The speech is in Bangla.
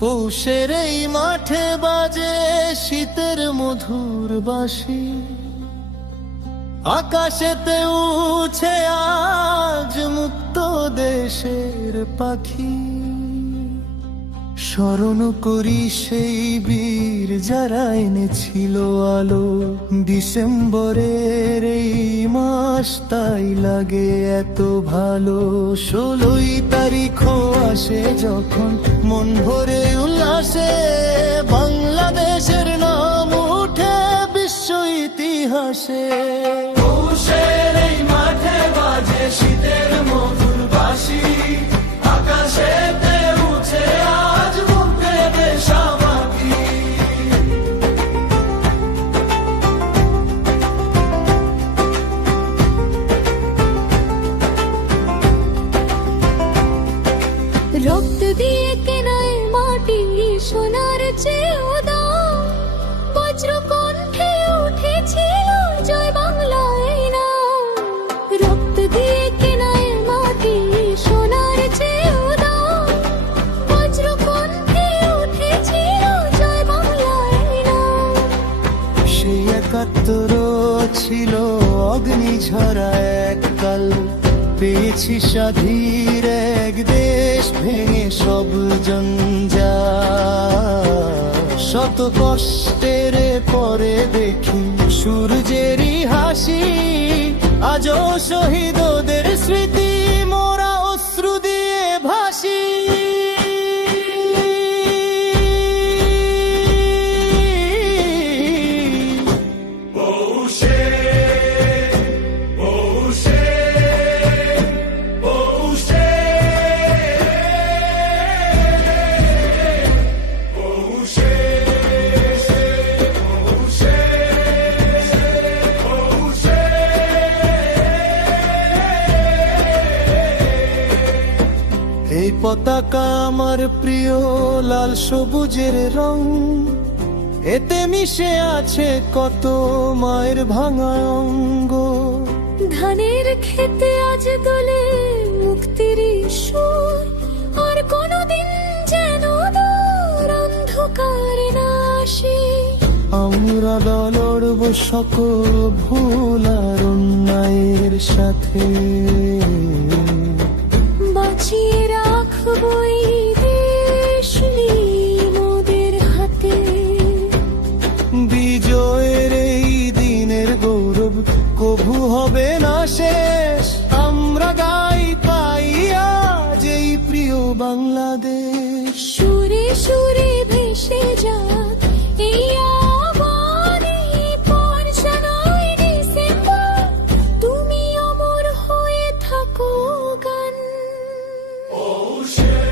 পৌষের এই মাঠে বাজে শীতের মধুর বাঁশি, আকাশেতে উঠছে আজ মুক্ত দেশের পাখি। স্মরণ করি সেই বীর যারা এনেছিল আলো, ডিসেম্বরের এই মাস তাই লাগে এত ভালো। 16ই তারিখও আসে যখন মন ভরে উল্লাসে, বাংলাদেশের নাম উঠে বিশ্ব ইতিহাসে। পৌষের এই মাঠে বাজে শীতের মধুর বাঁশি, আকাশেতে উঠে আজ মুক্ত দেশামাকি। রক্ত দিয়ে কেনায় মাটি সোনার চেয়েও দাম, বজ্র কণ্ঠে উঠেছিল জয় বাংলায় নাম। রক্ত দিয়ে কেনায় মাটি সোনার চেয়েও দাম, বজ্র কণ্ঠে উঠেছিল জয় বাংলায় নাম। সেই ৭১ ছিল অগ্নিঝরা এককাল, পেয়েছি স্বাধীর এক দেশ ভেঙে সব জঞ্জাল। শত কষ্টের পরে দেখি সূর্যেরই হাসি, আজও শহীদদের স্মৃতি মোরা অশ্রু দিয়ে ভাসি। এই পতাকা আমার প্রিয় লাল সবুজের রং, এতে মিশে আছে কত মায়ের ভাঙা অঙ্গ। ধানের খেতে আজ দোলে মুক্তির সুর, আর কোনদিন যেন দূর অন্ধকার না আসে। আমরা লড়ব সকল ভুল আর অন্যায়ের সাথে, বাঁচিয়ে রাখবো এই দেশ মোদের হাতে। বিজয়ের এই দিনের গৌরব কভু হবে না শেষ, আমরা গাই পাইয়া যেই প্রিয় বাংলাদেশ। সুরে সুরে ভেসে যাক এই আবারই পর জানুয়ারি ডিসেম্বর, তুমি অমর হয়ে থাকো গান। পৌষের